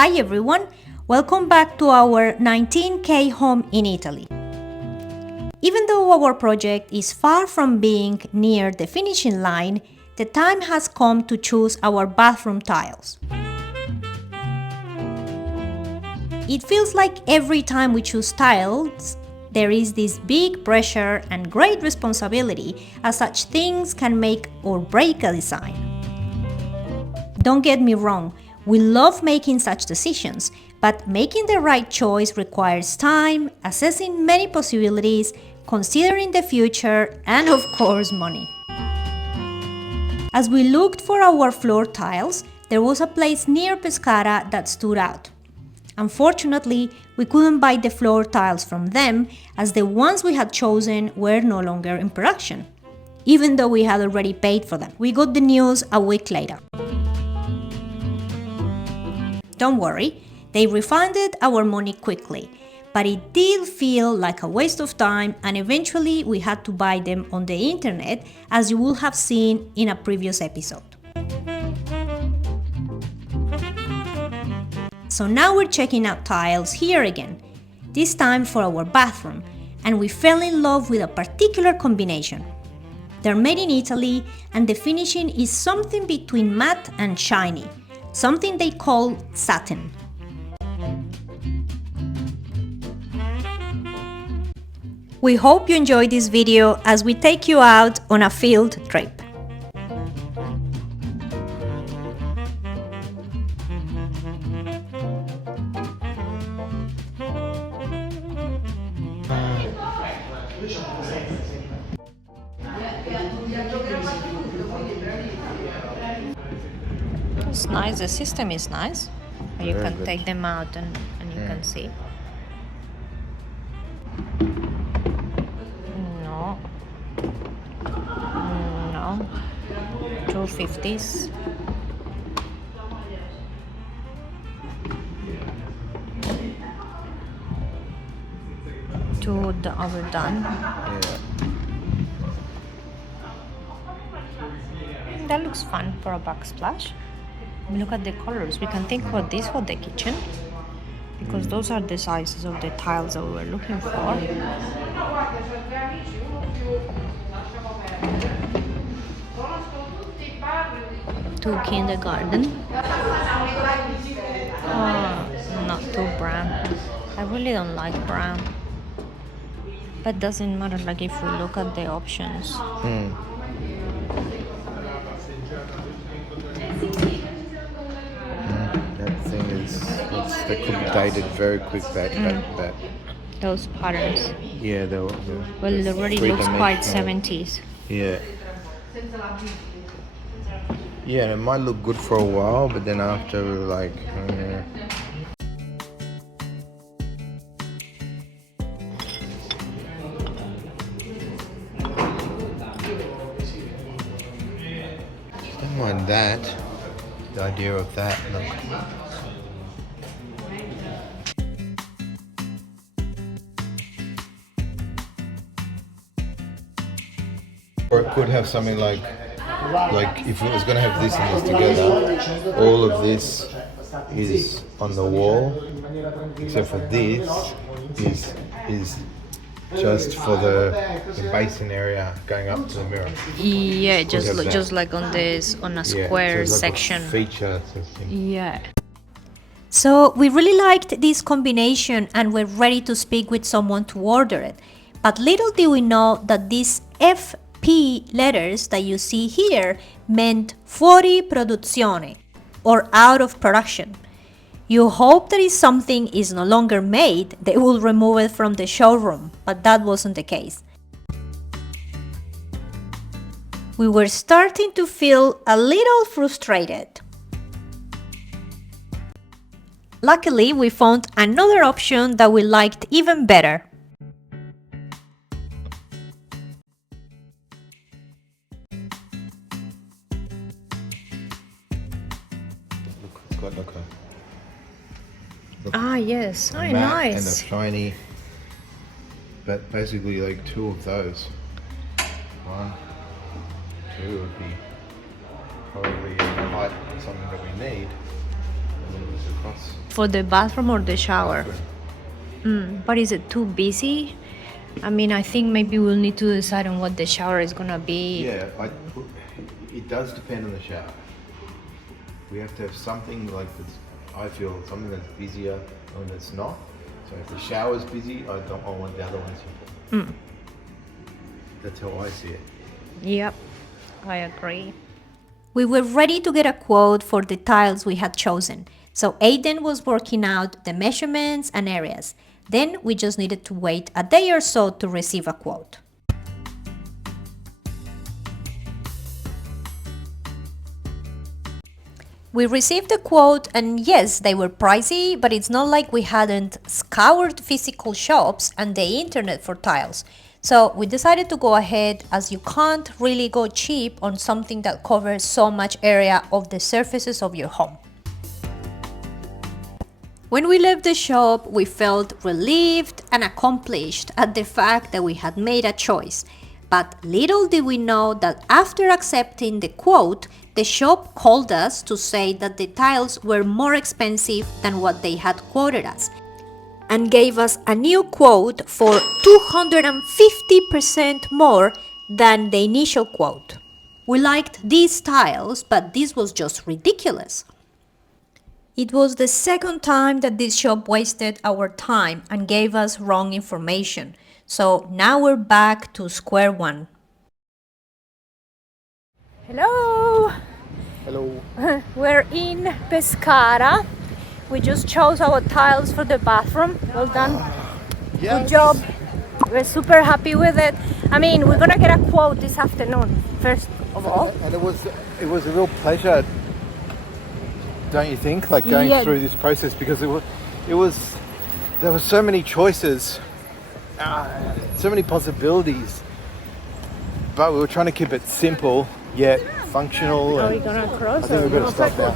Hi everyone, welcome back to our 19K home in Italy. Even though our project is far from being near the finishing line, the time has come to choose our bathroom tiles. It feels like every time we choose tiles, there is this big pressure and great responsibility, as such things can make or break a design. Don't get me wrong, we love making such decisions, but making the right choice requires time, assessing many possibilities, considering the future, and of course money. As we looked for our floor tiles, there was a place near Pescara that stood out. Unfortunately, we couldn't buy the floor tiles from them, as the ones we had chosen were no longer in production, even though we had already paid for them. We got the news a week later. Don't worry, they refunded our money quickly, but it did feel like a waste of time, and eventually we had to buy them on the internet, as you will have seen in a previous episode. So now we're checking out tiles here again, this time for our bathroom, and we fell in love with a particular combination. They're made in Italy, and the finishing is something between matte and shiny, something they call satin. We hope you enjoyed this video as we take you out on a field trip. It's nice, the system is nice. You Very can good. take them out and you can see. No. No. 250s. Two overdone. Yeah. That looks fun for a backsplash. Look at the colors. We can think about this for the kitchen, because those are the sizes of the tiles that we were looking for. To kindergarten. Oh, not too brown. I really don't like brown. But doesn't matter, like if we look at the options. That thing is, they could be dated very quick back. Those patterns. Yeah, they're Well, it already looks quite 70s. Yeah. Yeah, and it might look good for a while, but then after, like, don't mind that. The idea of that, look. Or it could have something like if it was going to have this and this together, all of this is on the wall, except for this is just for the basin area going up to the mirror. Yeah, Could have that. just like on this, on a Yeah, square so it's like section. a feature sort of thing. Yeah. So we really liked this combination and we're ready to speak with someone to order it. But little did we know that these FP letters that you see here meant fuori produzione, or out of production. You hope that if something is no longer made, they will remove it from the showroom, but that wasn't the case. We were starting to feel a little frustrated. Luckily, we found another option that we liked even better. Look, it's got like a Ah, yes. Oh, matte nice. and a shiny, but basically like two of those. 1, 2 would be probably the height something that we need. across. For the bathroom or the shower? But is it too busy? I mean, I think maybe we'll need to decide on what the shower is gonna be. Yeah, it does depend on the shower. We have to have something like this. I feel something that's busier and that's not. So if the shower's busy, I want the other one simple. That's how I see it. Yep, I agree. We were ready to get a quote for the tiles we had chosen, so Aiden was working out the measurements and areas. Then we just needed to wait a day or so to receive a quote. We received the quote, and yes, they were pricey, but it's not like we hadn't scoured physical shops and the internet for tiles. So we decided to go ahead, as you can't really go cheap on something that covers so much area of the surfaces of your home. When we left the shop, we felt relieved and accomplished at the fact that we had made a choice. But little did we know that after accepting the quote, the shop called us to say that the tiles were more expensive than what they had quoted us, and gave us a new quote for 250% more than the initial quote. We liked these tiles, but this was just ridiculous. It was the second time that this shop wasted our time and gave us wrong information. So now we're back to square one. Hello! Hello. We're in Pescara. We just chose our tiles for the bathroom. Well done. Yes. Good job. We're super happy with it. I mean, we're gonna get a quote this afternoon, first of all. And it was a real pleasure, don't you think? Like going through this process, because there were so many choices, so many possibilities, but we were trying to keep it simple yet functional. Are we gonna cross? I think we're gonna stop now.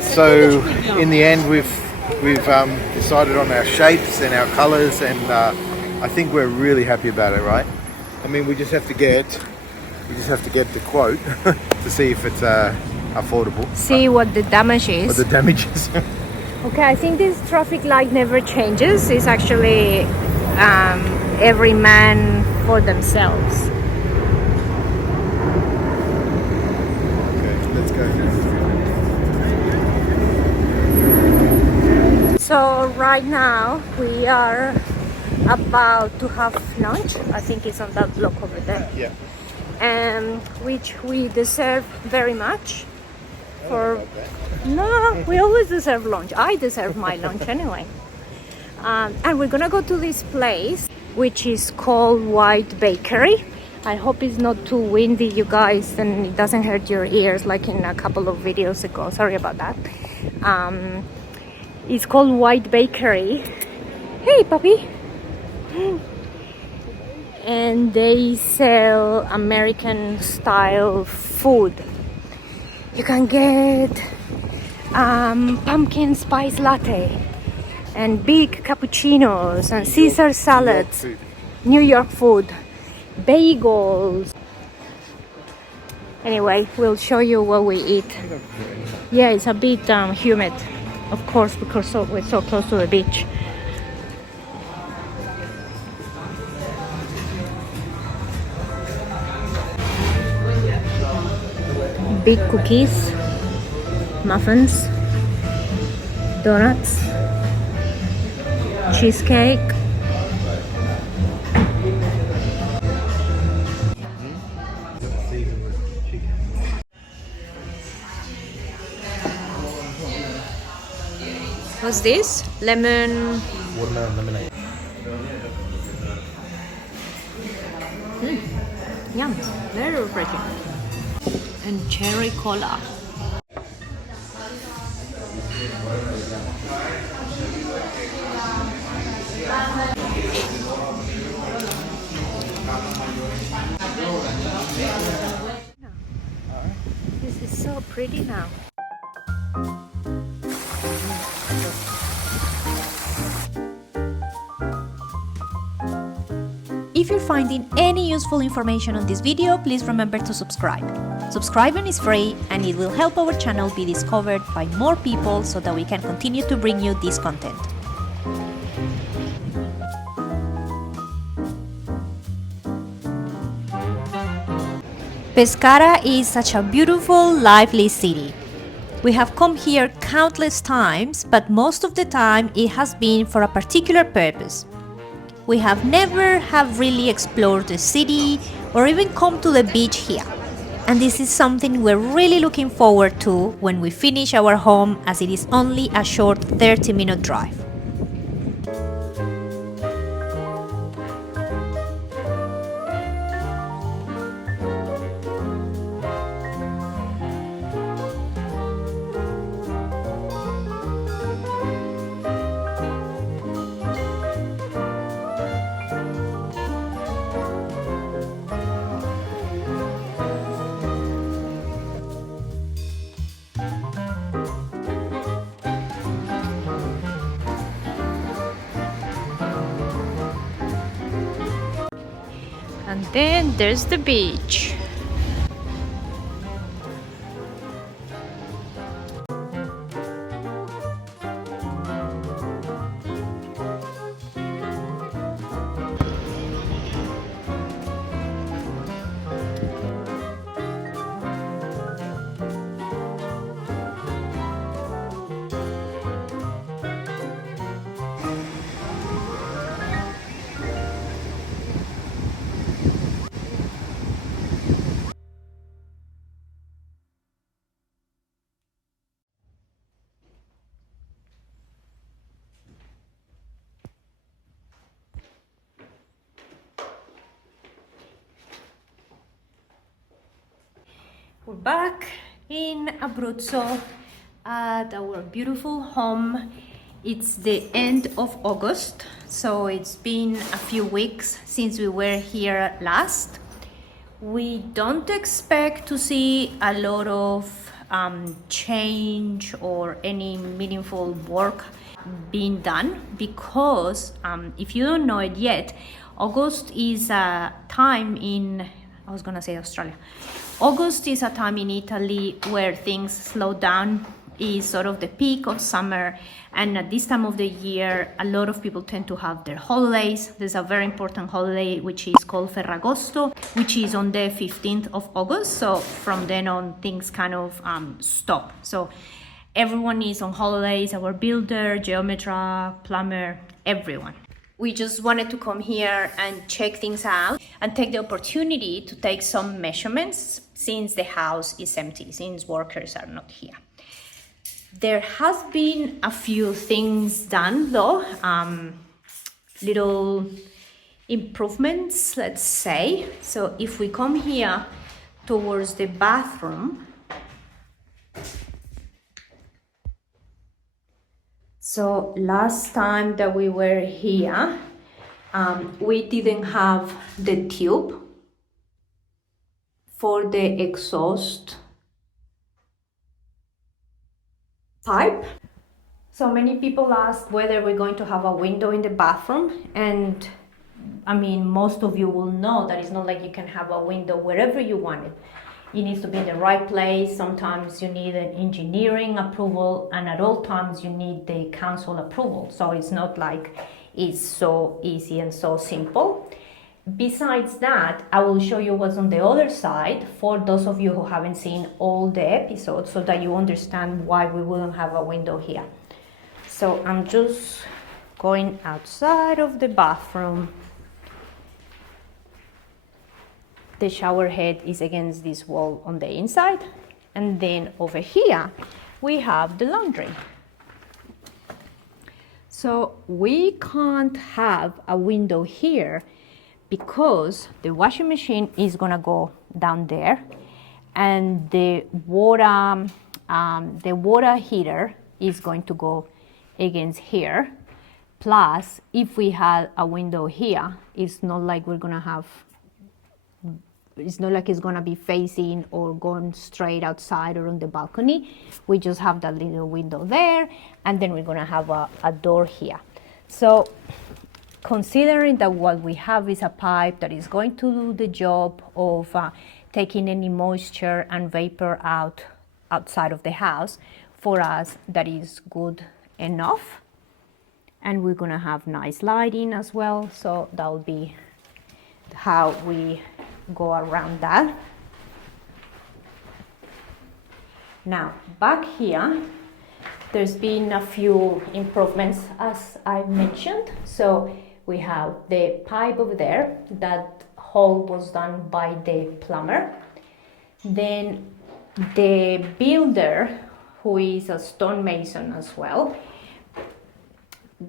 So in the end, we've decided on our shapes and our colours, and I think we're really happy about it, right? I mean, we just have to get the quote to see if it's affordable. See what the damage is. What the damage is. Okay, I think this traffic light never changes. It's actually every man for themselves. Okay, let's go now. So right now we are about to have lunch. I think it's on that block over there. Yeah. Which we deserve very much. No, we always deserve lunch. I deserve my lunch anyway. And we're gonna go to this place, which is called White Bakery. I hope it's not too windy, you guys, and it doesn't hurt your ears like in a couple of videos ago. Sorry about that. It's called White Bakery. Hey, puppy. And they sell American style food. You can get pumpkin spice latte and big cappuccinos and Caesar salads, New York food, bagels. Anyway, we'll show you what we eat. Yeah, it's a bit humid, of course, because we're so close to the beach. Big cookies, muffins, donuts, cheesecake. What's this? Lemon. Watermelon lemonade. Yum, very refreshing. And cherry cola. This is so pretty now. If if you're finding any useful information on this video, please remember to subscribe. Subscribing is free and it will help our channel be discovered by more people so that we can continue to bring you this content. Pescara is such a beautiful, lively city. We have come here countless times, but most of the time it has been for a particular purpose. We have never really explored the city or even come to the beach here. And this is something we're really looking forward to when we finish our home, as it is only a short 30-minute drive. And then there's the beach. We're back in Abruzzo at our beautiful home. It's the end of August, so it's been a few weeks since we were here last. We don't expect to see a lot of change or any meaningful work being done because if you don't know it yet, August is a time in, I was gonna say Australia. August is a time in Italy where things slow down, is sort of the peak of summer, and at this time of the year a lot of people tend to have their holidays. There's a very important holiday which is called Ferragosto, which is on the 15th of August, so from then on things kind of stop. So everyone is on holidays, our builder, geometer, plumber, everyone. We just wanted to come here and check things out and take the opportunity to take some measurements since the house is empty, since workers are not here. There has been a few things done though, little improvements, let's say. So if we come here towards the bathroom, so last time that we were here, we didn't have the tube for the exhaust pipe. So many people asked whether we're going to have a window in the bathroom, and I mean, most of you will know that it's not like you can have a window wherever you want it. It needs to be in the right place. Sometimes you need an engineering approval, and at all times you need the council approval. So it's not like it's so easy and so simple. Besides that, I will show you what's on the other side for those of you who haven't seen all the episodes so that you understand why we wouldn't have a window here. So I'm just going outside of the bathroom. The shower head is against this wall on the inside, and then over here we have the laundry. So we can't have a window here because the washing machine is gonna go down there, and the water heater is going to go against here. Plus, if we had a window here, it's not like we're gonna have, it's not like it's gonna be facing or going straight outside or on the balcony. We just have that little window there, and then we're gonna have a door here. So considering that what we have is a pipe that is going to do the job of taking any moisture and vapor outside of the house, for us that is good enough. And we're gonna have nice lighting as well, so that will be how we go around that. Now back here, there's been a few improvements as I mentioned. So we have the pipe over there. That hole was done by the plumber. Then the builder, who is a stonemason as well,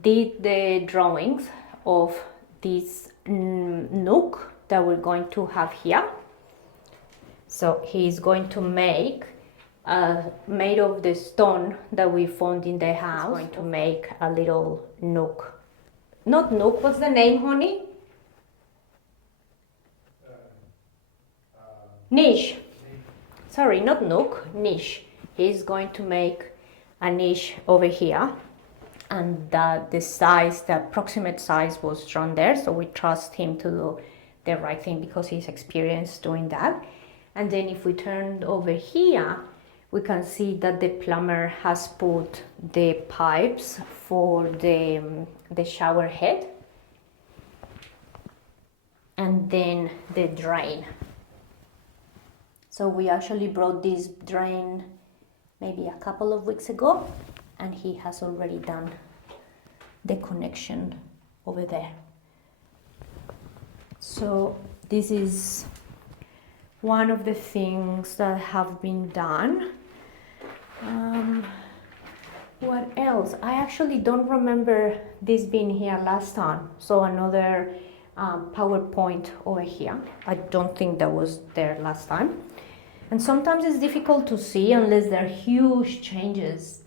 did the drawings of this nook that we're going to have here. So he's going to make made of the stone that we found in the house. He's going to make a little nook. Not nook, what's the name, honey? Niche. Sorry, not nook, niche. He's going to make a niche over here, and the size, the approximate size was drawn there, so we trust him to do the right thing because he's experienced doing that. And then if we turn over here, we can see that the plumber has put the pipes for the shower head and then the drain. So we actually brought this drain maybe a couple of weeks ago, and he has already done the connection over there. So this is one of the things that have been done. What else? I actually don't remember this being here last time. So another PowerPoint over here. I don't think that was there last time. And sometimes it's difficult to see unless there are huge changes.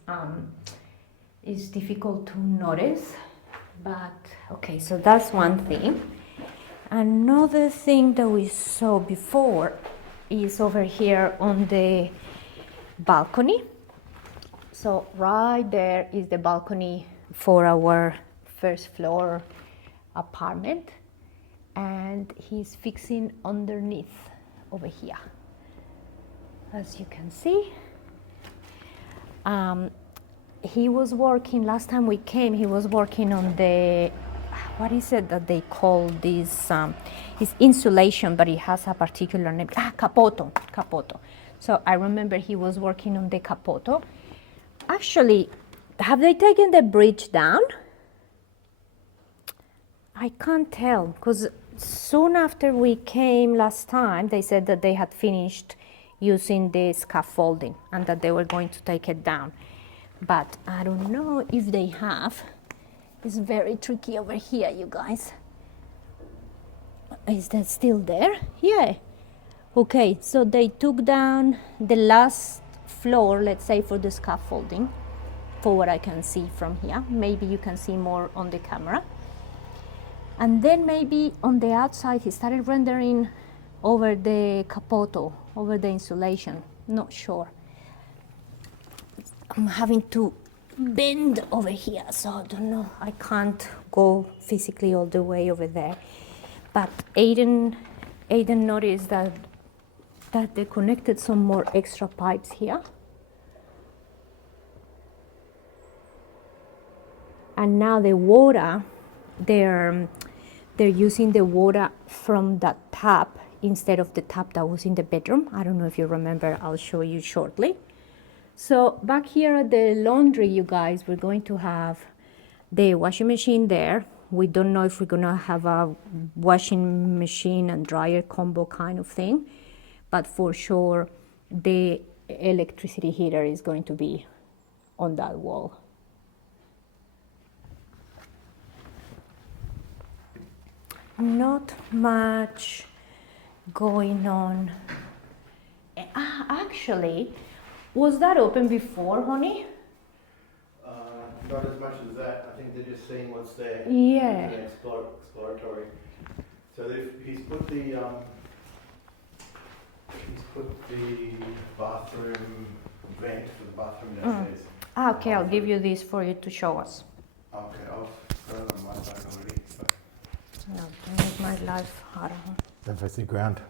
It's difficult to notice. But okay, so that's one thing. Another thing that we saw before is over here on the balcony. So right there is the balcony for our first floor apartment, and he's fixing underneath over here. As you can see, he was working, last time we came, he was working on the, what is it that they call this, it's insulation, but it has a particular name, capoto. So I remember he was working on the capoto. Actually, have they taken the bridge down? I can't tell, because soon after we came last time, they said that they had finished using the scaffolding and that they were going to take it down. But I don't know if they have. It's very tricky over here, you guys. Is that still there? Yeah. Okay, so they took down the last floor, let's say, for the scaffolding, for what I can see from here. Maybe you can see more on the camera. And then maybe on the outside, he started rendering over the capoto, over the insulation. Not sure. I'm having to bend over here, so I don't know. I can't go physically all the way over there. But Aiden noticed that they connected some more extra pipes here. And now the water, they're using the water from that tap instead of the tap that was in the bedroom. I don't know if you remember, I'll show you shortly. So back here at the laundry, you guys, we're going to have the washing machine there. We don't know if we're gonna have a washing machine and dryer combo kind of thing, but for sure the electricity heater is going to be on that wall. Not much going on. Actually, was that open before, honey? Not as much as that. I think they're just seeing what's there. Yeah. It's exploratory. So he's put the bathroom vent for the bathroom downstairs. Okay, I'll give you this for you to show us. Okay, I've got it on my phone already. But No, to make my life harder. Don't face the ground.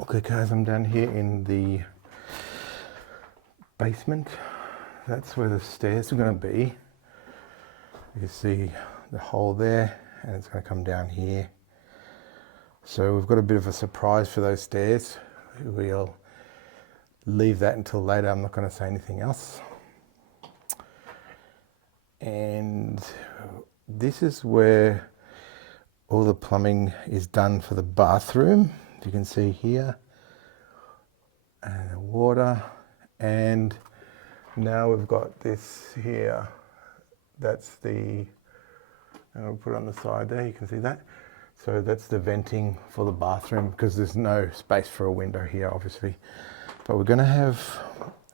Okay guys, I'm down here in the basement. That's where the stairs are going to be. You can see the hole there, and it's going to come down here. So we've got a bit of a surprise for those stairs. We'll leave that until later. I'm not going to say anything else. And this is where all the plumbing is done for the bathroom. You can see here, and the water, and now we've got this here. That's the, I'll put it on the side there, you can see that. So that's the venting for the bathroom, because there's no space for a window here obviously, but we're going to have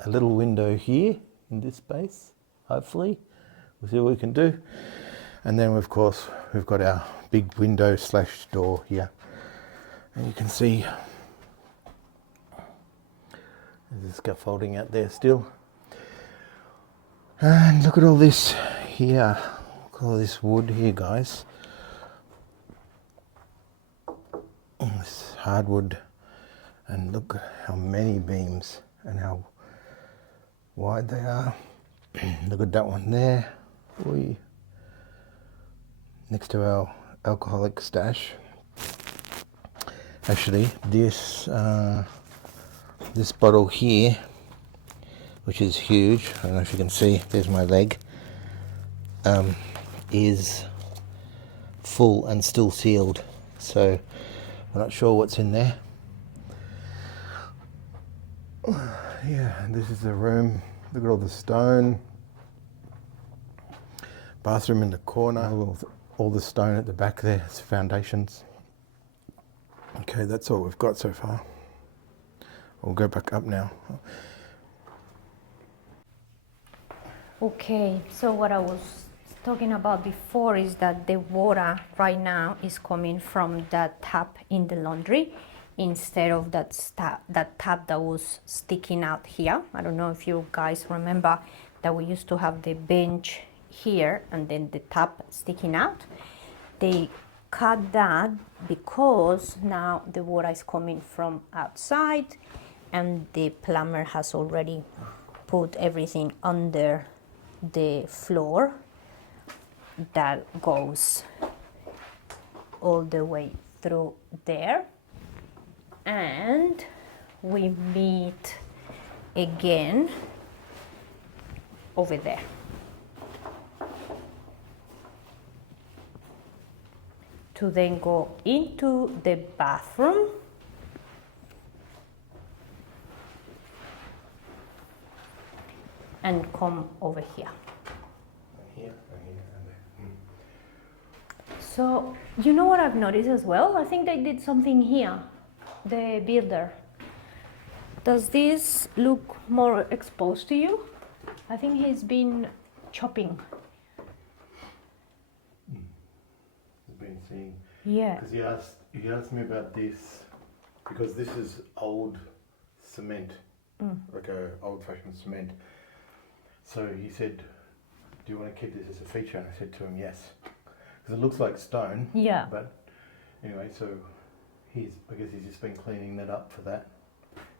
a little window here in this space. Hopefully we'll see what we can do. And then of course we've got our big window slash door here. And you can see there's a scaffolding out there still. And look at all this here. Look at all this wood here, guys. This hardwood. And look at how many beams and how wide they are. Look at that one there. Oy. Next to our alcoholic stash. Actually, this bottle here, which is huge, I don't know if you can see, there's my leg, is full and still sealed, so we're not sure what's in there. Yeah, and this is the room. Look at all the stone. Bathroom in the corner, all the stone at the back there, it's foundations. Okay, that's all we've got so far. We'll go back up now. Okay, so what I was talking about before is that the water right now is coming from that tap in the laundry instead of that tap that was sticking out here. I don't know if you guys remember that we used to have the bench here and then the tap sticking out. They cut that because now the water is coming from outside and the plumber has already put everything under the floor that goes all the way through there. And we meet again over there. To then go into the bathroom and come over here. So, you know what I've noticed as well? I think they did something here, the builder. Does this look more exposed to you? I think he's been chopping. Seeing. Yeah. Because he asked me about this because this is old cement, like a old-fashioned cement. So he said, "Do you want to keep this as a feature?" And I said to him, "Yes," because it looks like stone. Yeah. But anyway, so I guess he's just been cleaning that up for that.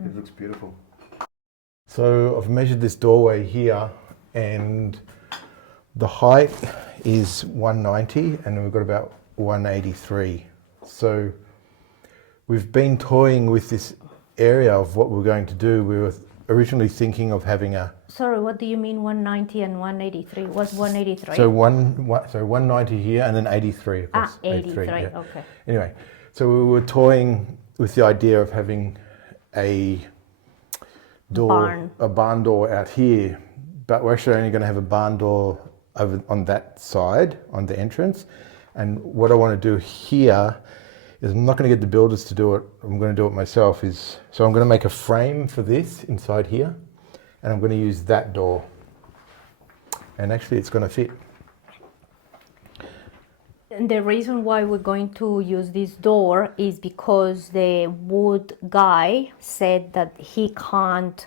It looks beautiful. So I've measured this doorway here, and the height is 190, and we've got about 183. So we've been toying with this area of what we're going to do. We were originally thinking of having a... Sorry, what do you mean 190 and 183? What's 183? So 190 here and then 83, of course. 83, yeah. Okay. Anyway, so we were toying with the idea of having a door, a barn door out here, but we're actually only going to have a barn door over on that side, on the entrance. And what I want to do here is I'm not going to get the builders to do it. I'm going to do it myself. So I'm going to make a frame for this inside here, and I'm going to use that door. And actually, it's going to fit. And the reason why we're going to use this door is because the wood guy said that he can't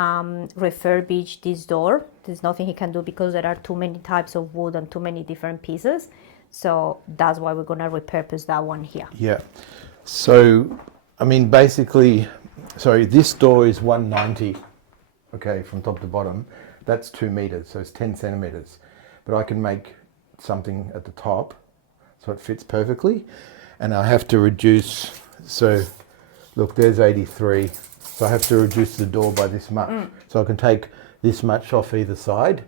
refurbish this door. There's nothing he can do because there are too many types of wood and too many different pieces. So that's why we're gonna repurpose that one here. Yeah. So, I mean, basically, sorry, this door is 190, okay, from top to bottom. That's 2 meters, so it's 10 centimeters. But I can make something at the top so it fits perfectly. And I have to reduce, so look, there's 83. So I have to reduce the door by this much. So I can take this much off either side.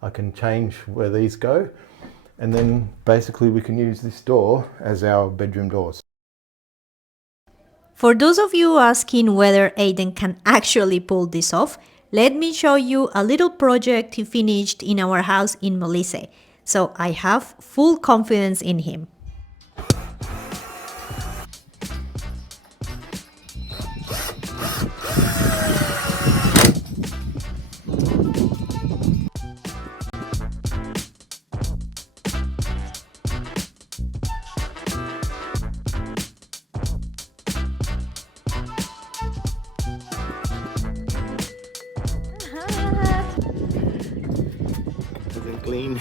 I can change where these go. And then basically we can use this door as our bedroom doors. For those of you asking whether Aiden can actually pull this off, let me show you a little project he finished in our house in Molise. So I have full confidence in him. Clean.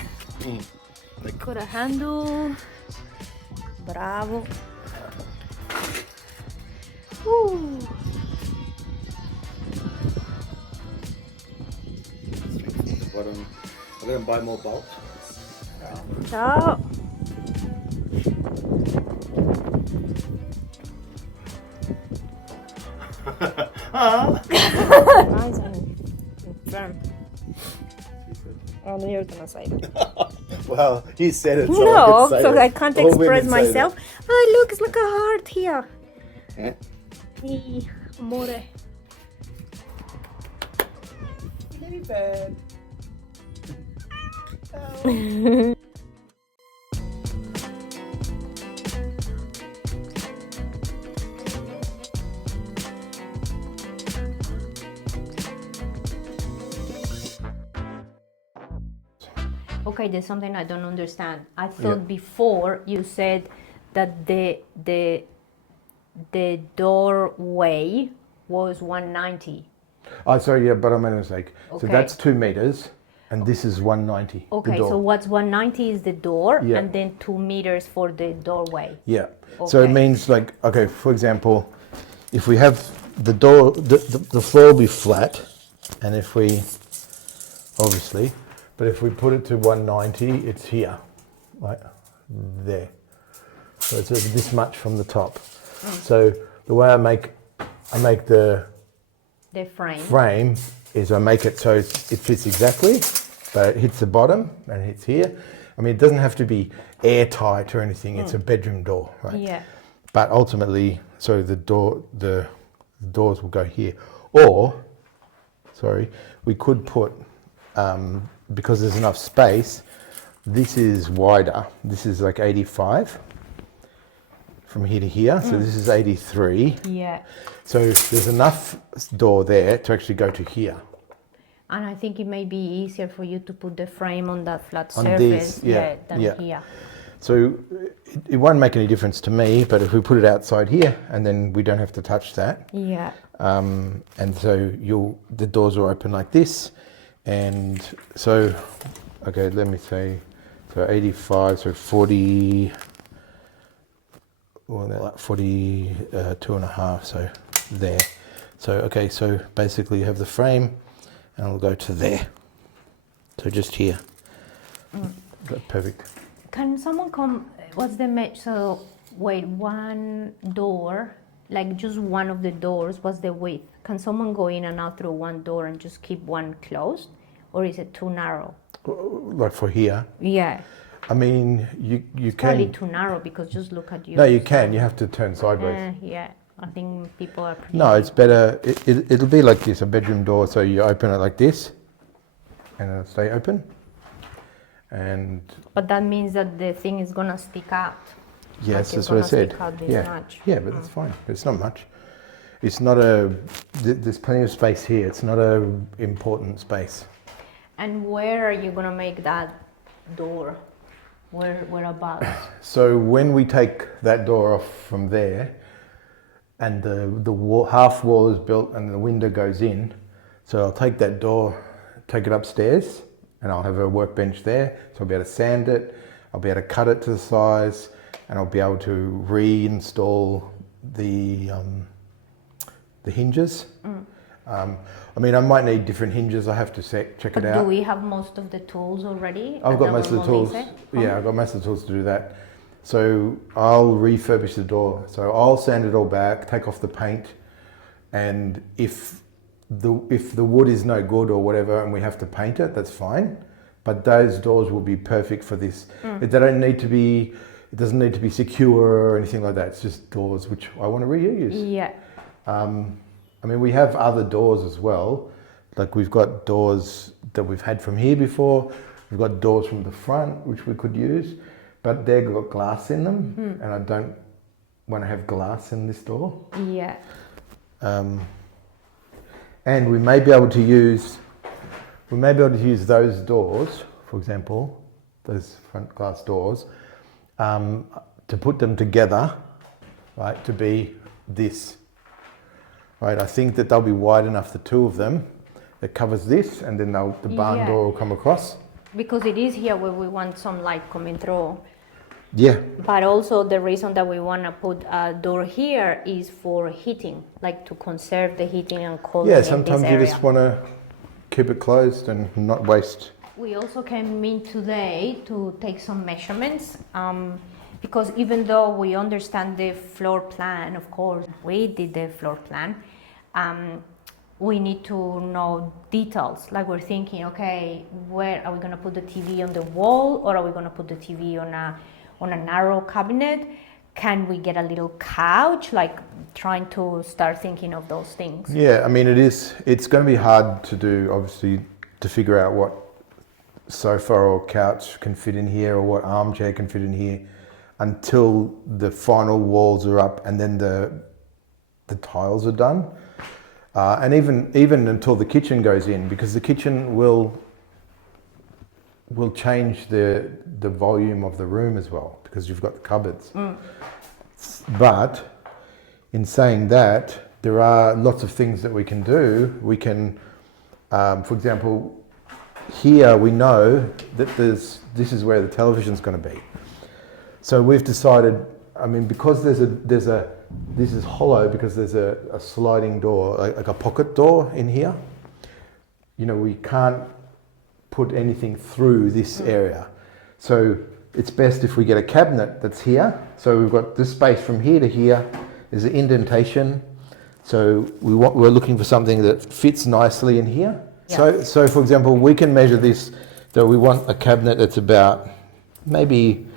Got a handle. Bravo. Woo. The bottom. I'm going to buy more bolts. Ciao. Nice and firm. Oh, no, you're gonna say it. Well, he said it, so No, I could say so it. I can't All express women say myself. Oh, look, it's like a heart here. that. Hey, amore. Very bad. Okay, there's something I don't understand. I thought before you said that the doorway was 190. Oh, sorry, yeah, but I made a mistake. So Okay. that's 2 meters, and this is 190. the Okay, door. so what's 190 is the door, Yeah. and then 2 meters for the doorway. Yeah. So it Okay. means like, okay, for example, if we have the door, the floor will be flat, and if we, obviously, but if we put it to 190, it's here, right there. So it's this much from the top. So the way I make the The frame. frame is I make it so it fits exactly, but it hits the bottom and it hits here. I mean, it doesn't have to be airtight or anything. It's a bedroom door, right? Yeah. But ultimately, so the doors will go here. Or, sorry, we could put, because there's enough space, this is wider. This is like 85 from here to here. So this is 83. Yeah. So there's enough door there to actually go to here. And I think it may be easier for you to put the frame on that flat On surface this, yeah, than yeah. here. So it won't make any difference to me, but if we put it outside here, and then we don't have to touch that. Yeah. And so the doors will open like this. And so, okay, let me say, so 85, so 40, well, they're like 42 and a half, so there. So, okay, so basically you have the frame, and it'll go to there. So just here. Perfect. Can someone come? What's the match? So wait, one door, like just one of the doors. What's the width? Can someone go in and out through one door and just keep one closed, or is it too narrow? Like for here. Yeah, I mean, you probably can. too narrow because just look at you. No, you can. You have to turn sideways. Yeah, I think people are. Pretty No, it's better. It'll be like this, a bedroom door. So you open it like this, and it'll stay open. And But that means that the thing is gonna stick out. yes, Like it's that's what I gonna said. stick out this Yeah, much. yeah, but that's fine. It's not much. It's not there's plenty of space here. It's not a important space. And where are you gonna make that door? Whereabouts? So when we take that door off from there, and the wall, half wall is built, and the window goes in, So I'll take that door, take it upstairs, and I'll have a workbench there. So I'll be able to sand it, I'll be able to cut it to the size, and I'll be able to reinstall the hinges. I mean, I might need different hinges. I have to check it out. Do we have most of the tools already? I've got most of the tools. Yeah, I've got most of the tools to do that. So I'll refurbish the door. So I'll sand it all back, take off the paint, and if the wood is no good or whatever, and we have to paint it, that's fine. But those doors will be perfect for this. They don't need to be. It doesn't need to be secure or anything like that. It's just doors which I want to reuse. Yeah. I mean, we have other doors as well. Like we've got doors that we've had from here before. We've got doors from the front which we could use, but they've got glass in them, and I don't want to have glass in this door. Yeah. And we may be able to use those doors, for example, those front glass doors, to put them together, right, to be this. Right, I think that they'll be wide enough, the two of them, that covers this, and then the barn door will come across. Because it is here where we want some light coming through. Yeah. But also the reason that we want to put a door here is for heating, like to conserve the heating and cold. Yeah, sometimes you just want to keep it closed and not waste. We also came in today to take some measurements. Because even though we understand the floor plan, of course, we did the floor plan, we need to know details. Like we're thinking, okay, where are we going to put the TV on the wall, or are we going to put the TV on a narrow cabinet? Can we get a little couch? Like trying to start thinking of those things. Yeah, I mean, it's going to be hard to do, obviously, to figure out what sofa or couch can fit in here or what armchair can fit in here, until the final walls are up and then the tiles are done, and even until the kitchen goes in, because the kitchen will change the volume of the room as well, because you've got the cupboards. But in saying that, there are lots of things that we can do. We can, for example, here we know that this is where the television's going to be. So we've decided, I mean, because this is hollow, because there's a sliding door, like a pocket door in here, you know, we can't put anything through this area. So it's best if we get a cabinet that's here. So we've got this space from here to here, there's an indentation. So we're looking for something that fits nicely in here. Yeah. So for example, we can measure this, that we want a cabinet that's about maybe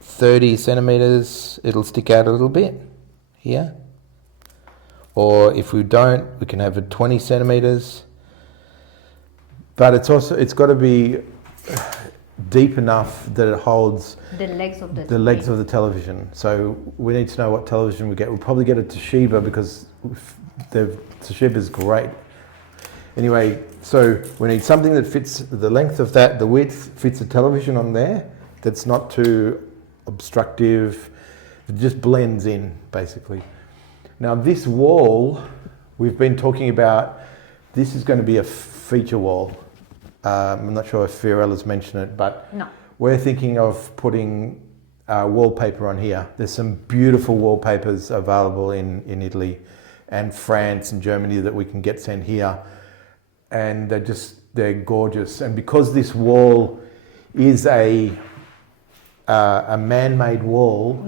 30 centimeters, it'll stick out a little bit here. Or if we don't, we can have it 20 centimeters. But it's got to be deep enough that it holds the legs of the television. So we need to know what television we get. We'll probably get a Toshiba, because the Toshiba is great. Anyway, so we need something that fits the length of that, the width fits the television on there, that's not too obstructive, it just blends in basically. Now this wall, we've been talking about, this is going to be a feature wall. I'm not sure if Fiorella's mentioned it, but no. We're thinking of putting wallpaper on here. There's some beautiful wallpapers available in Italy and France and Germany that we can get sent here, and they're gorgeous. And because this wall is a man-made wall.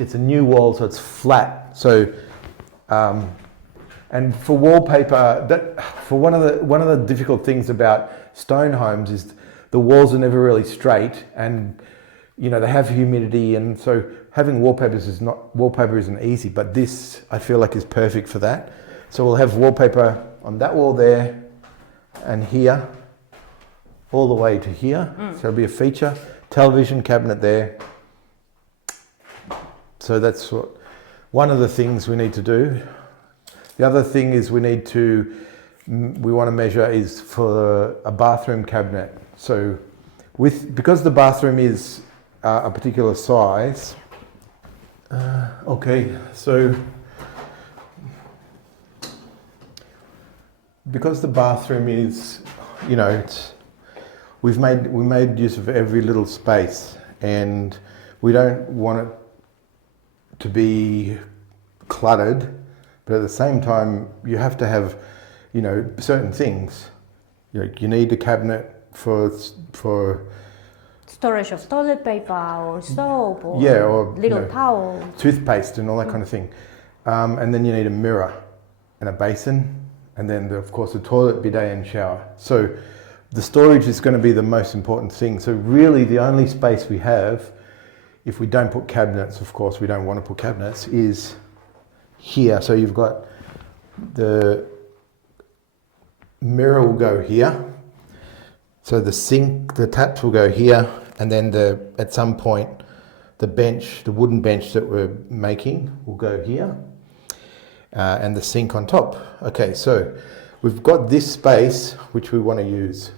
It's a new wall, so it's flat. So, and for wallpaper, one of the difficult things about stone homes is the walls are never really straight, and you know they have humidity, and so having wallpaper isn't easy. But this, I feel like, is perfect for that. So we'll have wallpaper on that wall there, and here, all the way to here. So it'll be a feature. Television cabinet there. So that's one of the things we need to do. The other thing is we want to measure is for a bathroom cabinet. So because the bathroom is a particular size, okay, so because the bathroom is, we made use of every little space, and we don't want it to be cluttered, but at the same time you have to have, certain things. You need a cabinet for Storage of toilet paper or soap or, or little towels. toothpaste and all that kind of thing. And then you need a mirror and a basin, and then of course the toilet, bidet and shower. So the storage is going to be the most important thing. So really the only space we have, if we don't put cabinets, of course we don't want to put cabinets, is here. So you've got the mirror will go here. So the sink, the taps will go here, and then at some point the wooden bench that we're making will go here, and the sink on top. Okay, so we've got this space which we want to use.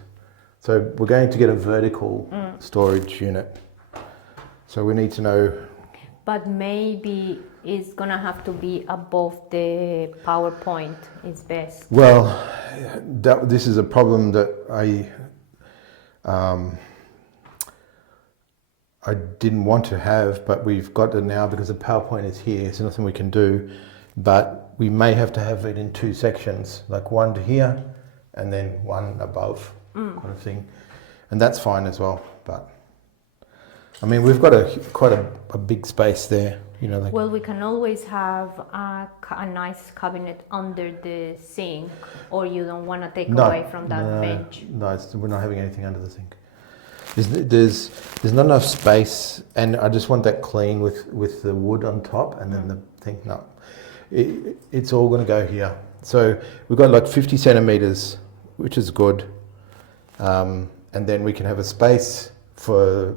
So we're going to get a vertical storage unit. So we need to know. But maybe it's gonna have to be above the PowerPoint. It's best. Well, this is a problem that I didn't want to have, but we've got it now because the PowerPoint is here. There's nothing we can do, but we may have to have it in two sections, like one to here and then one above, kind of thing. And that's fine as well. But I mean, we've got quite a big space there. Well, we can always have a nice cabinet under the sink, or you don't want to take away from that bench. No, we're not having anything under the sink. There's not enough space, and I just want that clean with the wood on top, and then the thing. No, it's all going to go here. So we've got like 50 centimeters, which is good, and then we can have a space for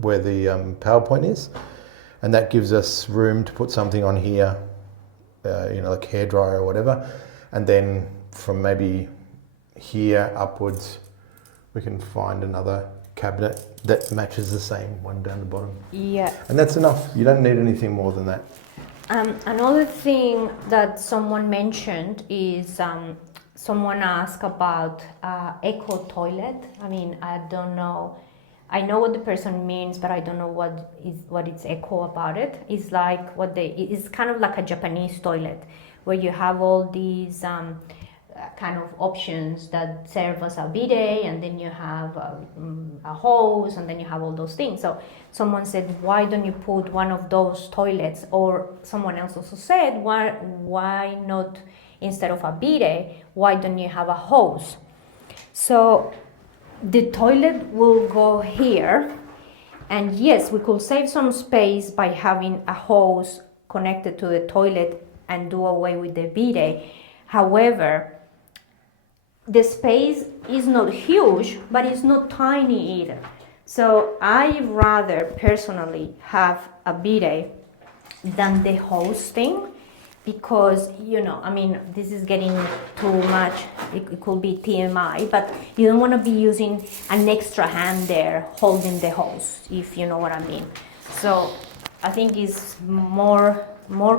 where the PowerPoint is. And that gives us room to put something on here, like hairdryer or whatever. And then from maybe here upwards, we can find another cabinet that matches the same one down the bottom. Yeah. And that's enough. You don't need anything more than that. Another thing that someone mentioned is someone asked about eco toilet. I mean, I don't know. I know what the person means, but I don't know what it's eco about it. It's like it's kind of like a Japanese toilet where you have all these kind of options that serve as a bidet, and then you have a hose, and then you have all those things. So someone said, why don't you put one of those toilets? Or someone else also said, why not, instead of a bidet, why don't you have a hose? So the toilet will go here, and yes, we could save some space by having a hose connected to the toilet and do away with the bidet. However, the space is not huge, but it's not tiny either. So I rather personally have a bidet than the hose thing, because I mean, this is getting too much. It could be TMI, but you don't want to be using an extra hand there holding the hose, if you know what I mean. So I think it's more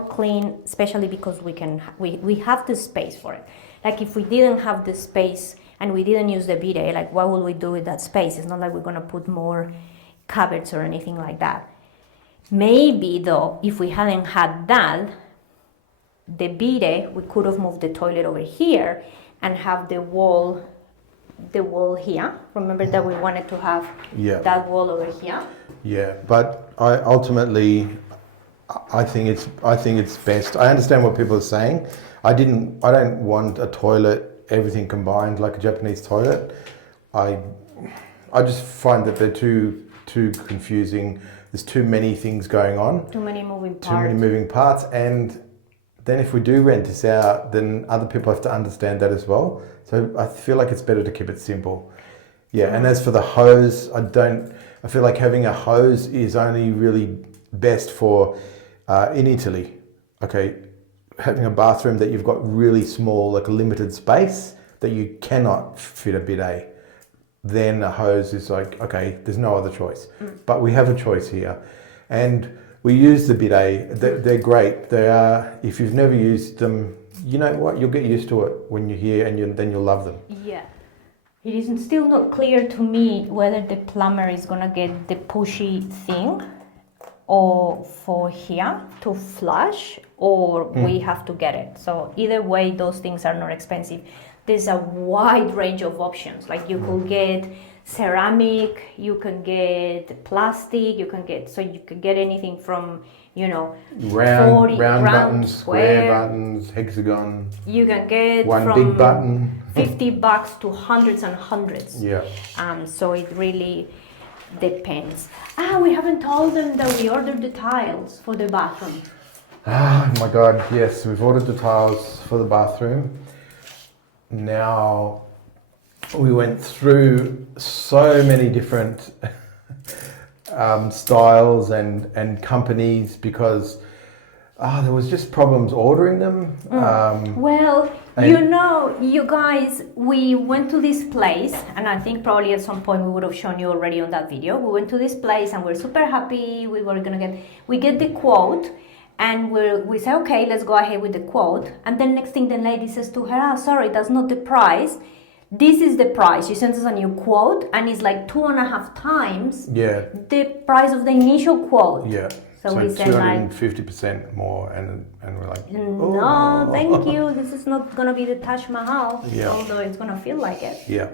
clean, especially because we have the space for it. Like if we didn't have the space and we didn't use the bidet, like what would we do with that space? It's not like we're gonna put more cupboards or anything like that. Maybe though, if we hadn't had that, the bidet, we could have moved the toilet over here and have the wall here. Remember that we wanted to have that wall over here? Yeah, but I think it's best. I understand what people are saying. I don't want a toilet, everything combined like a Japanese toilet. I just find that they're too confusing. There's too many things going on. Too many moving parts, and then if we do rent this out, then other people have to understand that as well. So I feel like it's better to keep it simple. Yeah, and as for the hose, I feel like having a hose is only really best for in Italy. Okay, having a bathroom that you've got really small, like a limited space that you cannot fit a bidet, then a hose is like, okay, there's no other choice. But we have a choice here. And We use the bidet. They're great. They are. If you've never used them, you know what? You'll get used to it when you're here, and then you'll love them. Yeah. It is still not clear to me whether the plumber is gonna get the pushy thing or for here to flush, or we have to get it. So either way, those things are not expensive. There's a wide range of options. Like you could get ceramic, you can get plastic, you can get anything from, you know, round buttons, square buttons, hexagon. You can get one from big button, $50 to hundreds and hundreds. Yeah. So it really depends. We haven't told them that we ordered the tiles for the bathroom. Oh my God, yes, we've ordered the tiles for the bathroom. Now, we went through so many different styles and companies because there was just problems ordering them. You guys, we went to this place, and I think probably at some point we would have shown you already on that video. We went to this place and we're super happy. We get the quote, and we say, okay, let's go ahead with the quote. And then next thing the lady says to her, sorry, that's not the price. This is the price. She sends us a new quote, and it's like 2.5 times the price of the initial quote. Yeah. So we said 250% more, and we're like, oh. No, thank you. This is not gonna be the Taj Mahal, although it's gonna feel like it. Yeah.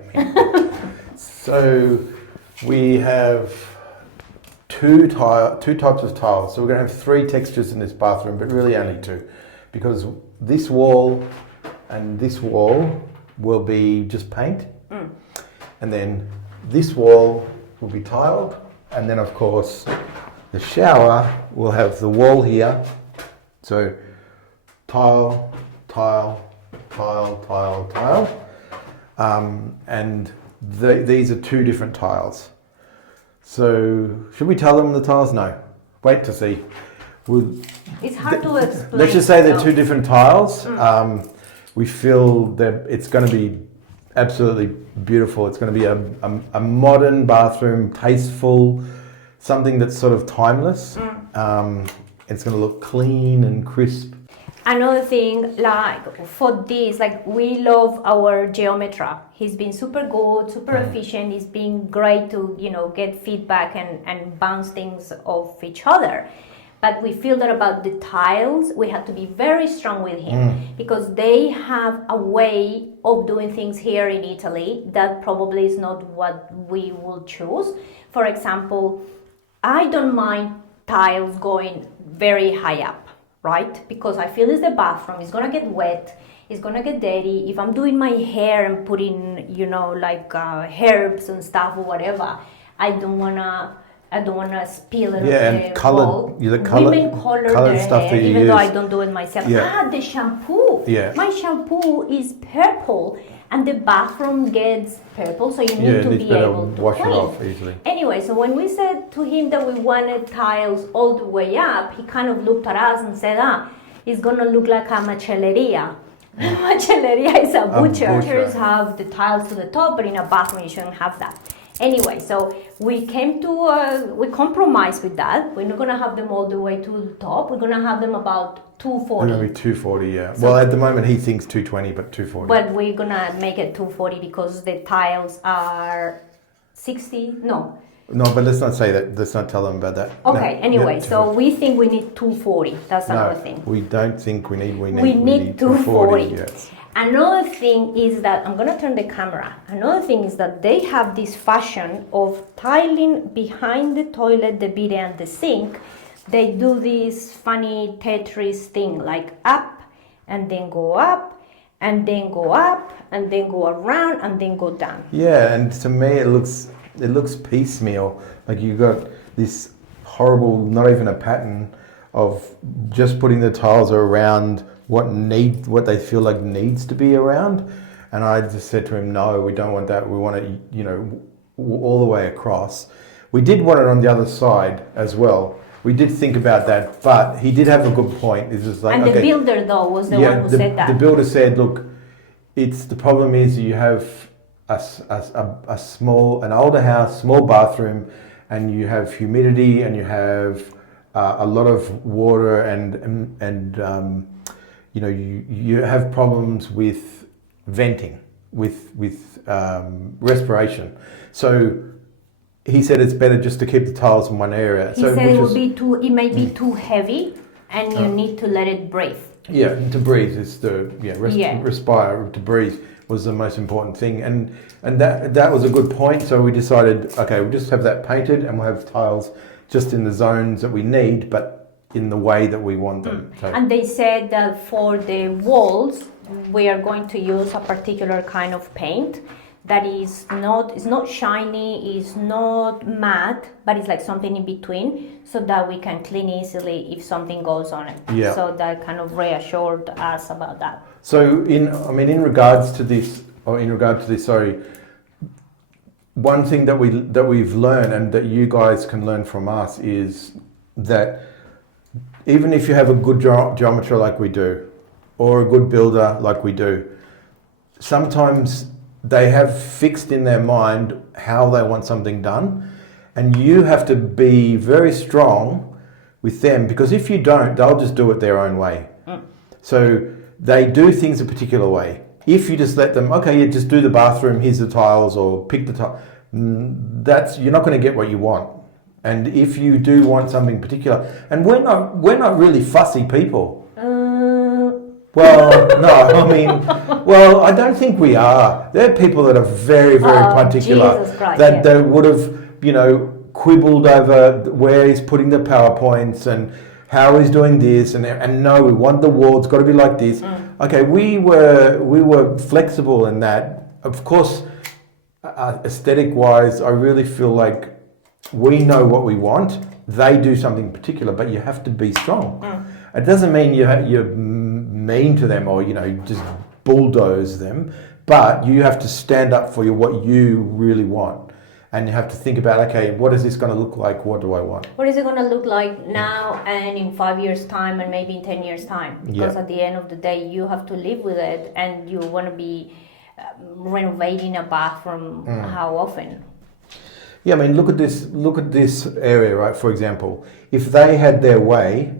So we have two types of tiles. So we're gonna have 3 textures in this bathroom, but really only 2, because this wall and this wall will be just paint, and then this wall will be tiled, and then of course the shower will have the wall here, so tile, tile, tile, tile, tile, and these are 2 different tiles. So should we tell them the tiles? No, wait to see. It's hard to explain. Let's just say they're 2 different tiles. We feel that it's going to be absolutely beautiful. It's going to be a modern bathroom, tasteful, something that's sort of timeless. It's going to look clean and crisp. Another thing, like for this, like we love our geometra. He's been super good, super efficient. He's been great to, get feedback and bounce things off each other. But we feel that about the tiles, we have to be very strong with him because they have a way of doing things here in Italy that probably is not what we will choose. For example, I don't mind tiles going very high up, right? Because I feel it's the bathroom, it's gonna get wet, it's gonna get dirty. If I'm doing my hair and putting, herbs and stuff or whatever, I don't wanna spill it on the wall. Women color their stuff hair, even though I don't do it myself. The shampoo. Yeah. My shampoo is purple, and the bathroom gets purple, so you need to be able to wash clean it off easily. Anyway, so when we said to him that we wanted tiles all the way up, he kind of looked at us and said, it's gonna look like a macelleria. Macelleria is a butcher. Butchers have the tiles to the top, but in a bathroom you shouldn't have that. Anyway, so we compromised with that. We're not gonna have them all the way to the top. We're gonna have them about 240. Maybe 240, yeah. So, well, at the moment he thinks 220, but 240. But we're gonna make it 240 because the tiles are 60. No, but let's not say that. Let's not tell them about that. Okay. Anyway, so we think we need 240. That's another thing. We don't think we need. We need 240. Yes. Another thing is that, I'm going to turn the camera. Another thing is that they have this fashion of tiling behind the toilet, the bidet, and the sink. They do this funny Tetris thing, like up, and then go up, and then go up, and then go around, and then go down. Yeah, and to me it looks piecemeal. Like you got this horrible, not even a pattern of just putting the tiles around what they feel like needs to be around. And I just said to him, no, we don't want that. We want it, all the way across. We did want it on the other side as well. We did think about that, but he did have a good point. It's just like, and the builder though was the one who said that. The builder said, look, the problem is you have an older house, small bathroom, and you have humidity and you have a lot of water and you know, you have problems with venting, with respiration. So he said it's better just to keep the tiles in one area. He said it may be too heavy, and you need to let it breathe. Yeah, to breathe is respire, to breathe was the most important thing, and that was a good point. So we decided, okay, we'll just have that painted, and we'll have tiles just in the zones that we need, but in the way that we want them. So, and they said that for the walls, we are going to use a particular kind of paint that is not shiny, is not matte, but it's like something in between, so that we can clean easily if something goes on it. Yeah. So that kind of reassured us about that. So in regard to this, sorry, one thing that we've learned and that you guys can learn from us is that even if you have a good geometer like we do, or a good builder like we do, sometimes they have fixed in their mind how they want something done, and you have to be very strong with them, because if you don't, they'll just do it their own way. So they do things a particular way. If you just let them, okay, you just do the bathroom, here's the tiles, or pick the tile, you're not going to get what you want. And if you do want something particular, and we're not really fussy people. Well, no, I mean, I don't think we are. There are people that are very, very particular, Christ, they would have, you know, quibbled over where he's putting the PowerPoints and how he's doing this, and no, we want the wall, it's got to be like this. Okay, we were flexible in that. Of course, aesthetic-wise, I really feel like we know what we want. They do something particular, but you have to be strong. It doesn't mean you're mean to them or, you know, just bulldoze them, but you have to stand up for what you really want. And you have to think about, okay, what is this going to look like? What do I want? What is it going to look like now and in 5 years' time and maybe in 10 years' time? Because at the end of the day, you have to live with it, and you want to be renovating a bathroom how often? Yeah, I mean, look at this area, right? For example, if they had their way,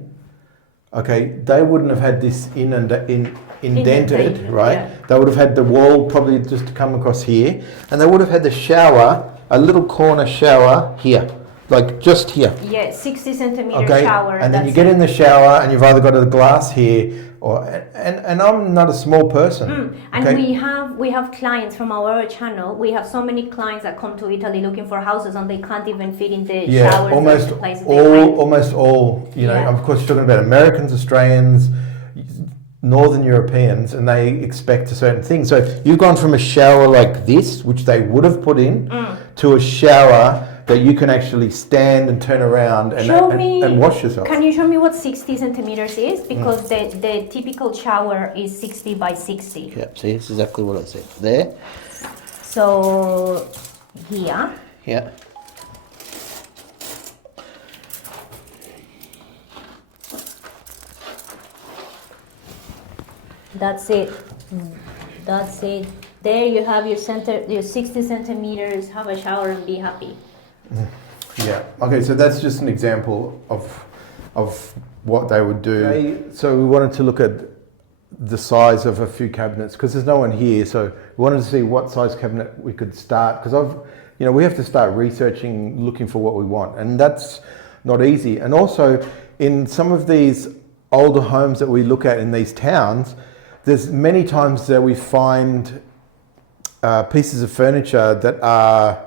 okay, they wouldn't have had this indented, right? Yeah. They would have had the wall probably just to come across here, and they would have had the shower, a little corner shower here, like just here. Yeah, 60 centimeter shower. And then you get in the shower, and you've either got a glass here, or and I'm not a small person. And we have clients from our channel. We have so many clients that come to Italy looking for houses, and they can't even fit in the showers. Almost all. You know, of course, you're talking about Americans, Australians, Northern Europeans, and they expect a certain thing. So you've gone from a shower like this, which they would have put in, to a shower that you can actually stand and turn around and wash yourself. Can you show me what 60 centimeters is? Because the typical shower is 60 by 60. Yeah, see, it's exactly what I said. There. So, here. Yeah. That's it. There you have your 60 centimeters, have a shower and be happy. Yeah. Okay, so that's just an example of what they would do. So we wanted to look at the size of a few cabinets, because there's no one here. So we wanted to see what size cabinet we could start, because we have to start researching, looking for what we want, and that's not easy. And also, in some of these older homes that we look at in these towns, there's many times that we find pieces of furniture that are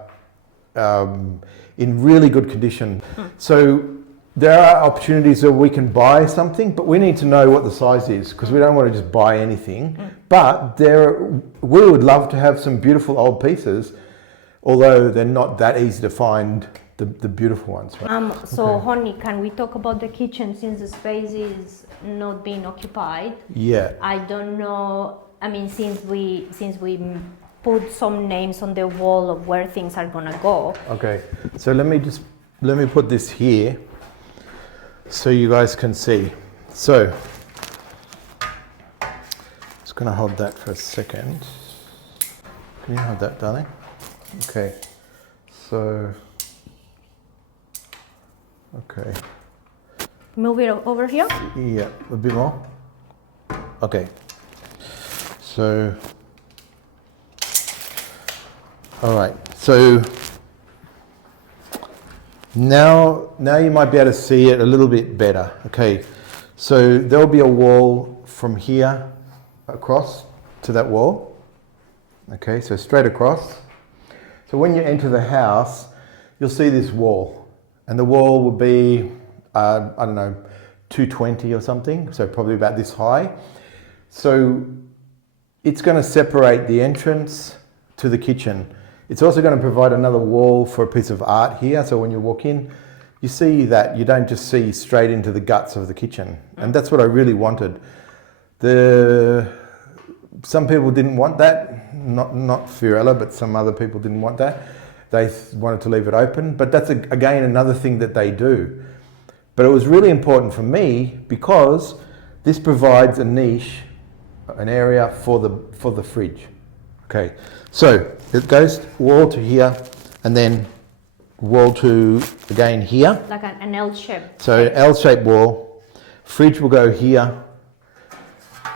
in really good condition. So there are opportunities where we can buy something, but we need to know what the size is, because we don't want to just buy anything. But we would love to have some beautiful old pieces, although they're not that easy to find the beautiful ones. Right? So, honey, can we talk about the kitchen, since the space is not being occupied? Yeah. I don't know. I mean, since we put some names on the wall of where things are gonna go. Okay. So let me put this here, so you guys can see. So, just gonna hold that for a second. Can you hold that, darling? Okay. So. Okay. Move it over here. Yeah, a bit more. Okay. So, all right. So now you might be able to see it a little bit better. Okay. So there'll be a wall from here across to that wall. Okay. So straight across. So when you enter the house, you'll see this wall, and the wall will be, I don't know, 220 or something. So probably about this high. So it's going to separate the entrance to the kitchen. It's also going to provide another wall for a piece of art here. So when you walk in, you see that you don't just see straight into the guts of the kitchen. And that's what I really wanted. Some people didn't want that, not Fiorella, but some other people didn't want that. They wanted to leave it open, but that's again another thing that they do. But it was really important for me because this provides a niche, an area for the fridge. Okay, so it goes wall to here, and then wall to again here. Like an L shape. So an L-shaped wall. Fridge will go here.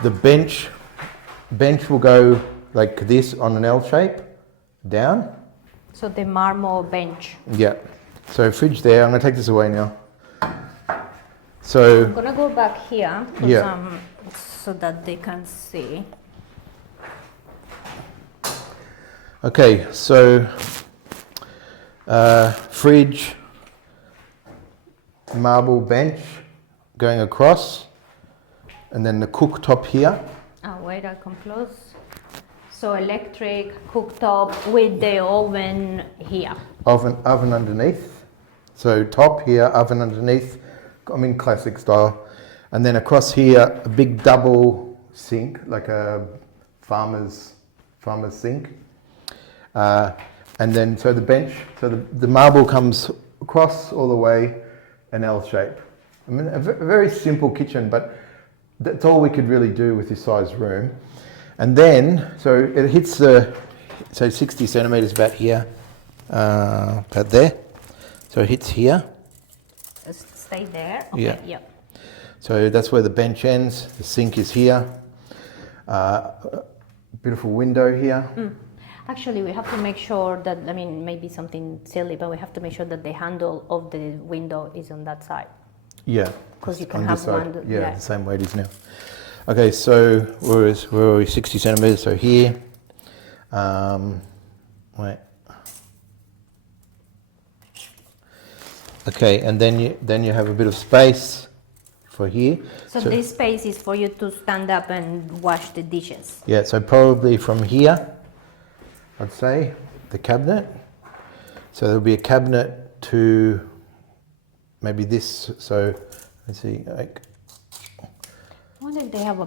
The bench will go like this on an L shape, down. So the marble bench. Yeah. So fridge there. I'm gonna take this away now. So I'm gonna go back here. Yeah. So that they can see. okay, so fridge, marble bench going across, and then the cooktop here. Oh, wait, I'll come close. So electric cooktop with the oven here. Oven underneath. So top here, oven underneath. I'm in classic style. And then across here, a big double sink, like a farmer's sink. And then, so the bench, so the marble comes across all the way, an L shape. I mean, a very simple kitchen, but that's all we could really do with this size room. And then, so it hits so 60 centimeters about here, about there. So it hits here. Stay there. Okay, Yeah. Yep. So that's where the bench ends. The sink is here. Beautiful window here. Actually, we have to make sure that, I mean, maybe something silly, but we have to make sure that the handle of the window is on that side. Yeah. Because you can on have this side. one. Yeah, the same way it is now. Okay, so where are we? 60 centimeters. So here. Wait. Okay, and then you have a bit of space for here. So this space is for you to stand up and wash the dishes. Yeah, so probably from here, I'd say, the cabinet. So there'll be a cabinet to maybe this. So let's see, like. I wonder if they have a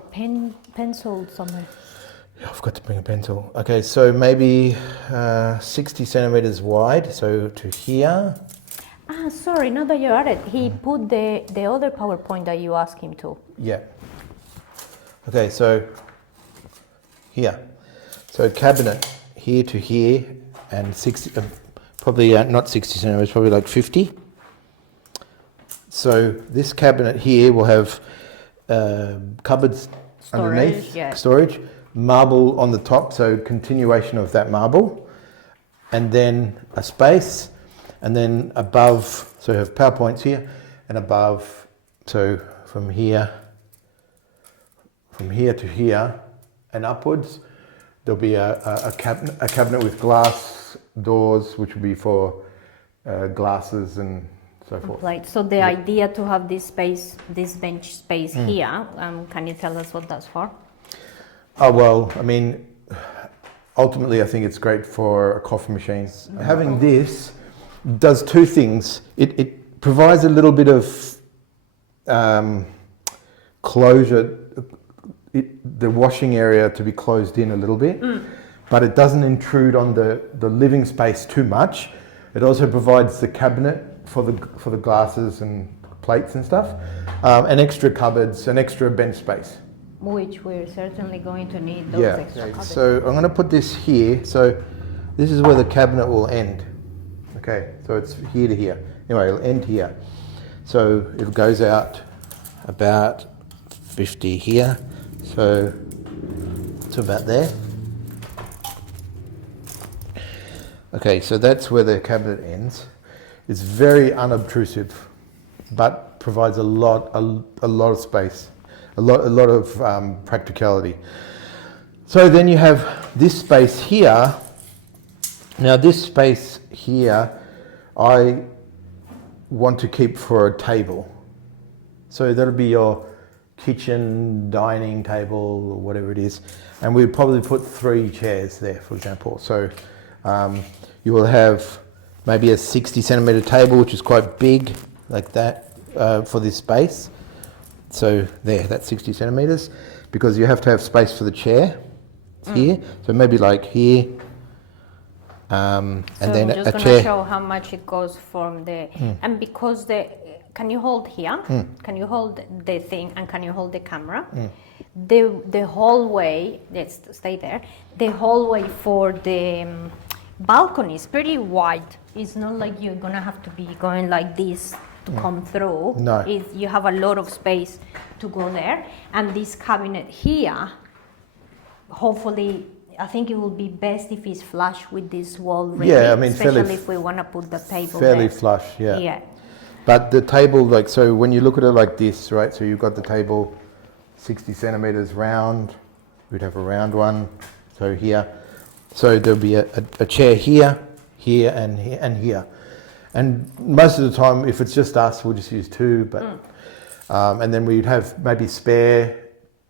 pencil somewhere. Yeah, I forgot to bring a pencil. Okay, so maybe 60 centimeters wide. So to here. Ah, sorry, now that you're at it, he put the other PowerPoint that you asked him to. Yeah. Okay, so here. So cabinet here to here, and 60, probably not 60 centimeters, probably like 50. So this cabinet here will have cupboards underneath, storage, marble on the top, so continuation of that marble, and then a space, and then above, so you have PowerPoints here, and above, so from here to here, and upwards, there'll be a cabinet with glass doors, which will be for glasses and so forth. Right. So the idea to have this space, this bench space here, can you tell us what that's for? Oh, well, I mean, ultimately I think it's great for coffee machines. Having this does two things. It provides a little bit of closure, the washing area to be closed in a little bit, but it doesn't intrude on the living space too much. It also provides the cabinet for the glasses and plates and stuff, and extra cupboards and extra bench space. Which we're certainly going to need those extra cupboards. So I'm going to put this here. So this is where the cabinet will end. Okay, so it's here to here. Anyway, it'll end here. So it goes out about 50 here, so to about there. Okay, so that's where the cabinet ends. It's very unobtrusive, but provides a lot of space, a lot of practicality. So then you have this space here. Now this space here, I want to keep for a table. So that'll be your kitchen, dining table, or whatever it is. And we'd probably put 3 chairs there, for example. So you will have maybe a 60 centimetre table, which is quite big, like that, for this space. So there, that's 60 centimetres, because you have to have space for the chair here. So maybe like here, and so then I'm just a gonna chair. show how much it goes from the and because can you hold here? Can you hold the thing and can you hold the camera? The hallway, let's stay there. The hallway for the balcony is pretty wide. It's not like you're gonna have to be going like this to come through. No. You have a lot of space to go there. And this cabinet here, hopefully, I think it will be best if it's flush with this wall, really, Yeah, I mean, especially if we want to put the table Fairly there. flush, yeah. Yeah. But the table, like, so when you look at it like this, right, so you've got the table 60 centimetres round, we'd have a round one, so here. So there'll be a chair here, here, and here, and here. And most of the time, if it's just us, we'll just use 2, but, and then we'd have maybe spare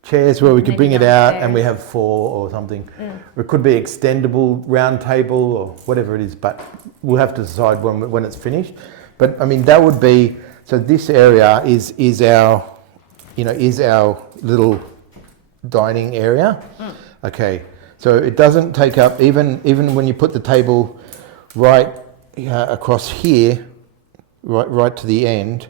chairs where we could bring it out and we have 4 or something. It could be extendable round table or whatever it is, but we'll have to decide when it's finished. But I mean, that would be, so this area is our, is our little dining area. Okay, so it doesn't take up, even when you put the table right across here, right to the end,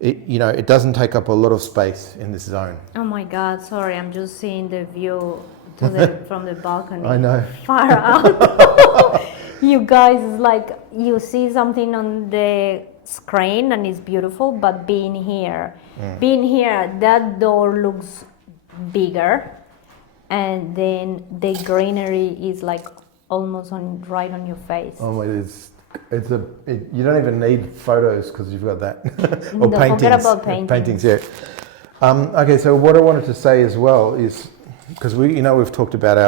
it doesn't take up a lot of space in this zone. Oh my God, sorry, I'm just seeing the view from the balcony. I know. Far out. You guys, it's like you see something on the screen and it's beautiful, but being here, that door looks bigger, and then the greenery is like almost right on your face. Oh my, you don't even need photos because you've got that. Or No, paintings. forget about paintings. Yeah. Okay, so what I wanted to say as well is, because we've talked about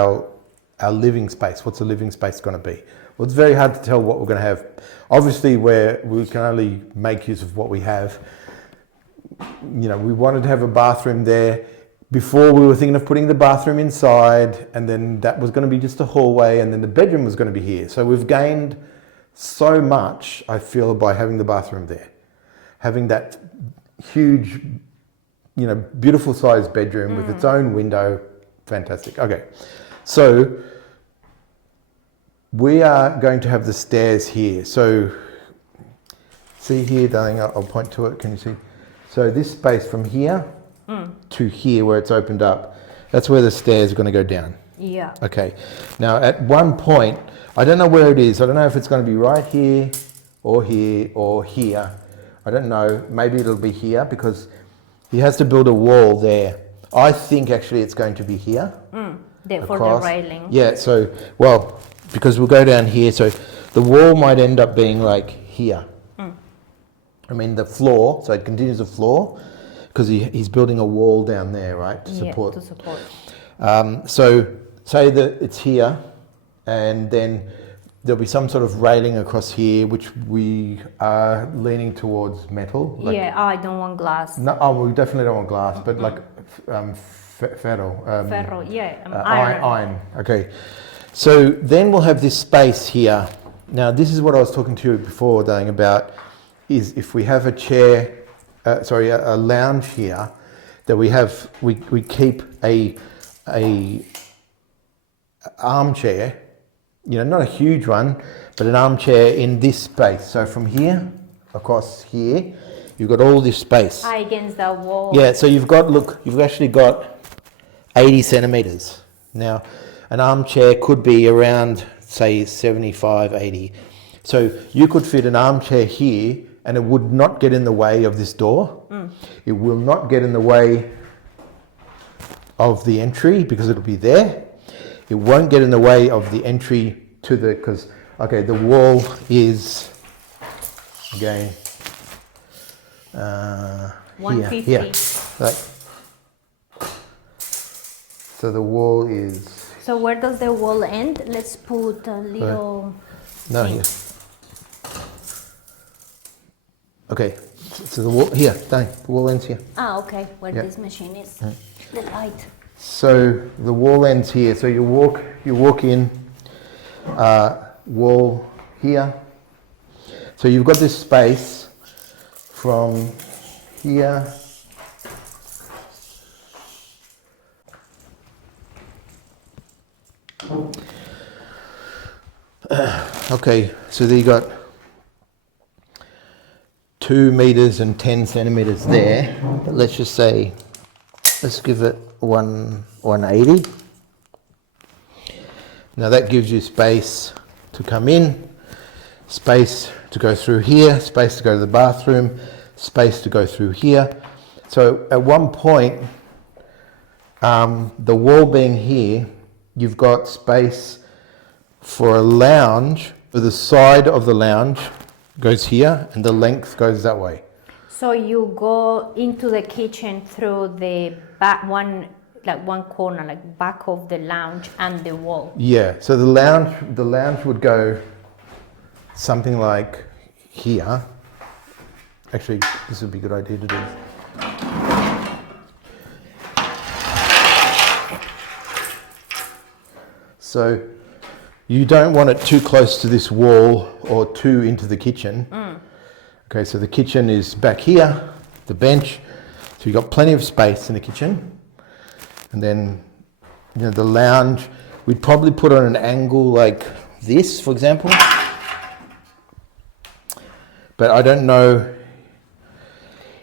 our living space. What's the living space going to be? Well, it's very hard to tell what we're going to have. Obviously, we can only make use of what we have. We wanted to have a bathroom there. Before, we were thinking of putting the bathroom inside, and then that was going to be just a hallway, and then the bedroom was going to be here. So we've gained so much, I feel, by having the bathroom there. Having that huge, beautiful sized bedroom with its own window. Fantastic. Okay. So we are going to have the stairs here. So see here, darling, I'll point to it. Can you see? So this space from here to here where it's opened up, that's where the stairs are going to go down. Yeah. Okay. Now at one point, I don't know where it is. I don't know if it's going to be right here or here or here. I don't know. Maybe it'll be here because he has to build a wall there. I think actually it's going to be here. For the railing. Yeah, so, because we'll go down here, so the wall might end up being like here. I mean the floor, so it continues the floor, because he's building a wall down there, right, to support. Yeah, to support. So say that it's here, and then there'll be some sort of railing across here, which we are leaning towards metal. I don't want glass. No, we definitely don't want glass, but like ferro. Ferro, iron. Okay. So then we'll have this space here. Now this is what I was talking to you before, darling, about, is if we have a chair, a lounge here, that we keep a armchair, not a huge one, but an armchair in this space. So from here across here, you've got all this space. Against the wall. Yeah, so you've actually got 80 centimetres. Now, an armchair could be around, say, 75, 80. So you could fit an armchair here and it would not get in the way of this door. It will not get in the way of the entry because it'll be there. It won't get in the way of the entry to the, because, okay, the wall is, again, 150. Here. Right. So the wall is... So where does the wall end? Let's put a little... No, here. Okay, so the wall, here, Danny, the wall ends here. Ah, okay, where this machine is. The light. So the wall ends here. So you walk in, wall here. So you've got this space from here. Okay, so there you got 2 meters and 10 centimeters there. But let's just say, let's give it 180. Now that gives you space to come in, space to go through here, space to go to the bathroom, space to go through here. So at one point, the wall being here, you've got space for a lounge. The side of the lounge goes here and the length goes that way. So you go into the kitchen through the back one corner, like back of the lounge and the wall. Yeah, so the lounge would go something like here. Actually, this would be a good idea to do. So you don't want it too close to this wall or too into the kitchen. Okay, so the kitchen is back here, the bench. So you've got plenty of space in the kitchen. And then, you know, the lounge, we'd probably put on an angle like this, for example. But I don't know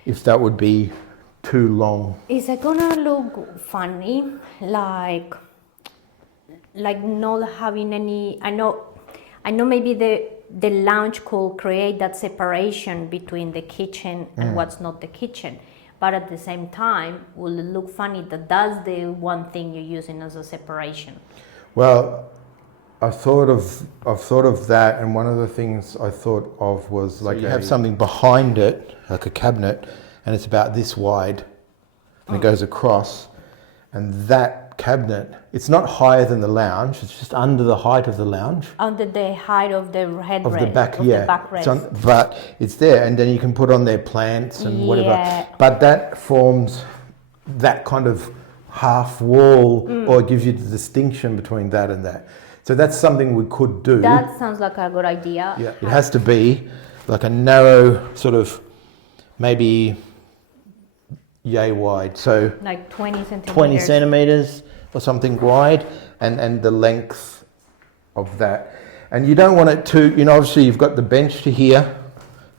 if that would be too long. Is it gonna look funny? Like not having any, I know maybe the lounge could create that separation between the kitchen and what's not the kitchen. But at the same time, will it look funny that that's the one thing you're using as a separation? Well, I've thought of that, and one of the things I thought of was like you have something behind it, like a cabinet, and it's about this wide, and it goes across, and that cabinet, it's not higher than the lounge, it's just under the height of the lounge. Under the height of the headrest. Of the back, of yeah. the backrest. But it's there, and then you can put on their plants and whatever. But that forms that kind of half wall, or it gives you the distinction between that and that. So that's something we could do. That sounds like a good idea. Yeah, it has to be like a narrow sort of, maybe yay wide. So like 20 centimeters. 20 centimeters or something wide, and the length of that. And you don't want it to, you know, obviously you've got the bench to here,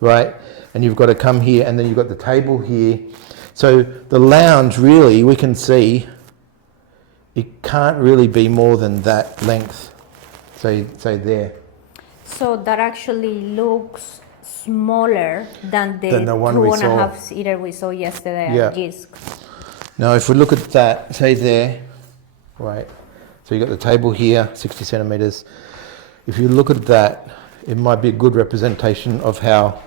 right? And you've got to come here, and then you've got the table here. So the lounge, really, we can see, it can't really be more than that length, say there. So that actually looks smaller than the one we 2.5 seater we saw yesterday at Gisk. Now if we look at that, say there, right, so you got the table here, 60 centimeters. If you look at that, it might be a good representation of how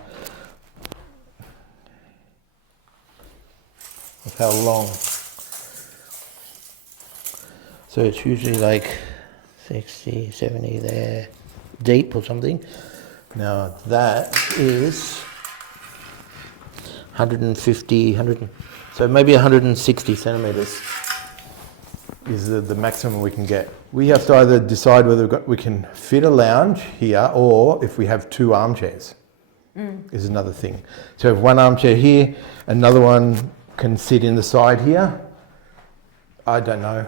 long. So it's usually like 60, 70 there, deep or something. Now that is 150, so maybe 160 centimeters is the maximum we can get. We have to either decide whether we can fit a lounge here, or if we have 2 armchairs is another thing. So if one armchair here, another one can sit in the side here. I don't know.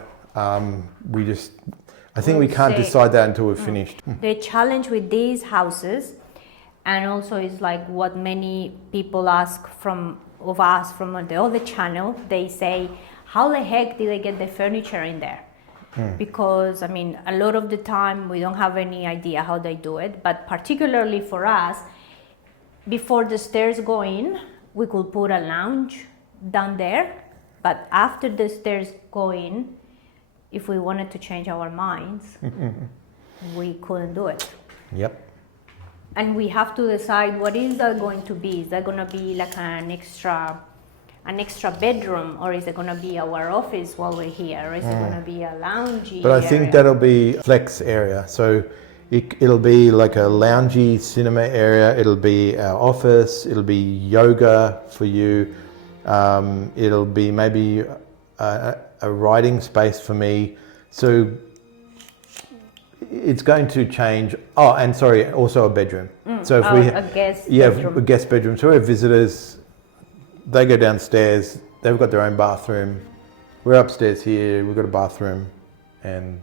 I think we can't decide that until we've finished. The challenge with these houses, and also is like what many people ask of us from the other channel, they say, how the heck did they get the furniture in there? Because, I mean, a lot of the time we don't have any idea how they do it, but particularly for us, before the stairs go in, we could put a lounge down there, but after the stairs go in, if we wanted to change our minds, we couldn't do it. Yep. And we have to decide what is that going to be. Is that going to be like an extra bedroom, or is it going to be our office while we're here, or is it going to be a loungy But I area? think that'll be flex area. So it'll be like a loungy cinema area. It'll be our office. It'll be yoga for you. It'll be maybe a writing space for me. So it's going to change. Oh, and sorry, also a bedroom. So if a guest bedroom. a guest bedroom. So we have visitors. They go downstairs. They've got their own bathroom. We're upstairs here. We've got a bathroom, and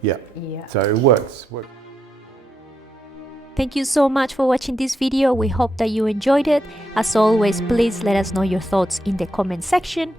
yeah. So it works. Thank you so much for watching this video. We hope that you enjoyed it. As always, please let us know your thoughts in the comment section.